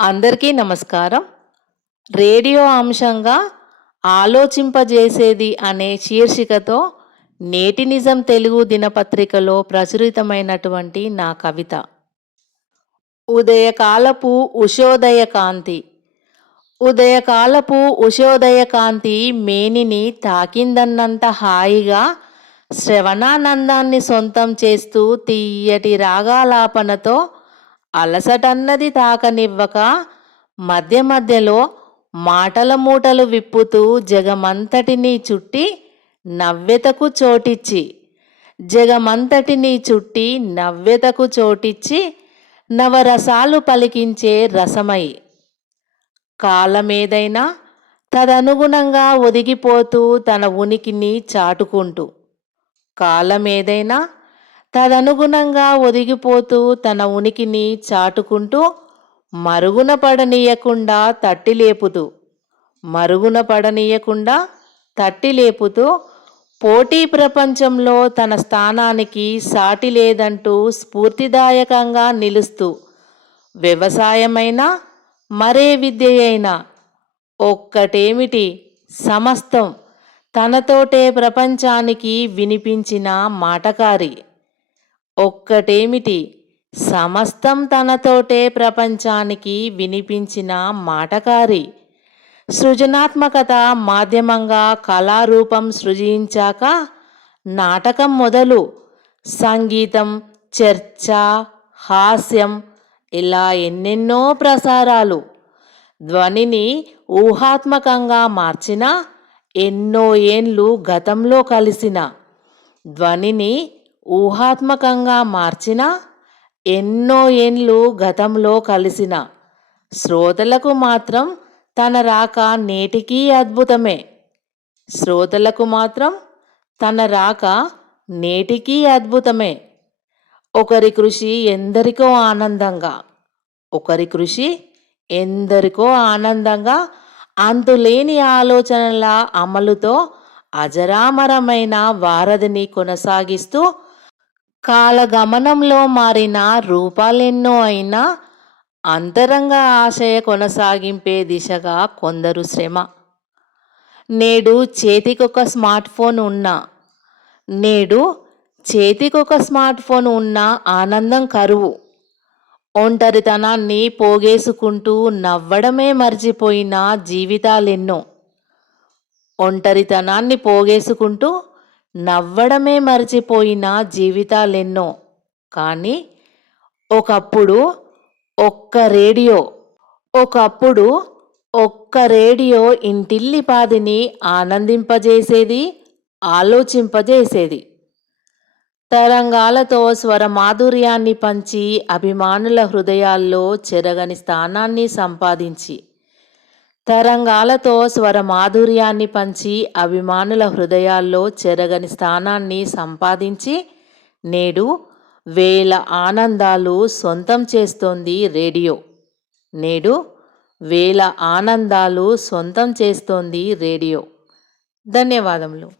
అందరికీ నమస్కారం. రేడియో అంశంగా ఆలోచింపజేసేది అనే శీర్షికతో నేటి నిజం తెలుగు దినపత్రికలో ప్రచురితమైనటువంటి నా కవిత. ఉదయకాలపు ఉషోదయ కాంతి ఉదయకాలపు ఉషోదయ కాంతి మేనిని తాకిందన్నంత హాయిగా శ్రవణానందాన్ని సొంతం చేస్తూ తీయటి రాగాలాపనతో అలసటన్నది తాకనివ్వక మధ్య మధ్యలో మాటల మూటలు విప్పుతూ జగమంతటినీ చుట్టి నవ్యతకు చోటిచ్చి జగమంతటినీ చుట్టి నవ్వెతకు చోటిచ్చి నవరసాలు పలికించే రసమై. కాలమేదైనా తదనుగుణంగా ఒదిగిపోతూ తన ఉనికిని చాటుకుంటూ కాలమేదైనా తదనుగుణంగా ఒదిగిపోతూ తన ఉనికిని చాటుకుంటూ మరుగున పడనీయకుండా తట్టి లేపుతూ మరుగున పడనీయకుండా తట్టి లేపుతూ పోటీ ప్రపంచంలో తన స్థానానికి సాటి లేదంటూ స్ఫూర్తిదాయకంగా నిలుస్తూ వ్యవసాయమైనా మరే విద్య అయినా ఒక్కటేమిటి సమస్తం తనతోటే ప్రపంచానికి వినిపించిన మాటకారి. ఒక్కటేమిటి? సమస్తం తనతోటే ప్రపంచానికి వినిపించిన మాటకారి. సృజనాత్మకత మాధ్యమంగా కళారూపం సృజించాక నాటకం మొదలు. సంగీతం చర్చ హాస్యం ఇలా ఎన్నెన్నో ప్రసారాలు. ధ్వనిని ఊహాత్మకంగా మార్చిన ఎన్నో ఏండ్లు గతంలో కలిసిన. ధ్వనిని ఊహాత్మకంగా మార్చిన ఎన్నో ఏండ్లు గతంలో కలిసిన శ్రోతలకు మాత్రం తన రాక నేటికీ అద్భుతమే. శ్రోతలకు మాత్రం తన రాక నేటికీ అద్భుతమే. ఒకరి కృషి ఎందరికో ఆనందంగా ఒకరి కృషి ఎందరికో ఆనందంగా అంతులేని ఆలోచనల అమలుతో అజరామరమైన వారధిని కొనసాగిస్తూ కాలగమనంలో మారిన రూపాలెన్నో అయినా అంతరంగ ఆశయ కొనసాగింపే దిశగా కొందరు శ్రమ. నేడు చేతికొక స్మార్ట్ ఫోన్ ఉన్నా నేడు చేతికొక స్మార్ట్ ఫోన్ ఉన్న ఆనందం కరువు. ఒంటరితనాన్ని పోగేసుకుంటూ నవ్వడమే మర్చిపోయిన జీవితాలెన్నో. ఒంటరితనాన్ని పోగేసుకుంటూ నవ్వడమే మర్చిపోయిన జీవితాలెన్నో. కానీ ఒకప్పుడు ఒక్క రేడియో ఒకప్పుడు ఒక్క రేడియో ఇంటిల్లిపాదిని ఆనందింపజేసేది ఆలోచింపజేసేది. తరంగాలతో స్వరమాధుర్యాన్ని పంచి అభిమానుల హృదయాల్లో చెరగని స్థానాన్ని సంపాదించి. తరంగాలతో స్వర మాధుర్యాన్ని పంచి అభిమానుల హృదయాల్లో చెరగని స్థానాన్ని సంపాదించి నేడు వేల ఆనందాలు సొంతం చేస్తోంది రేడియో. నేడు వేల ఆనందాలు సొంతం చేస్తోంది రేడియో. ధన్యవాదములు.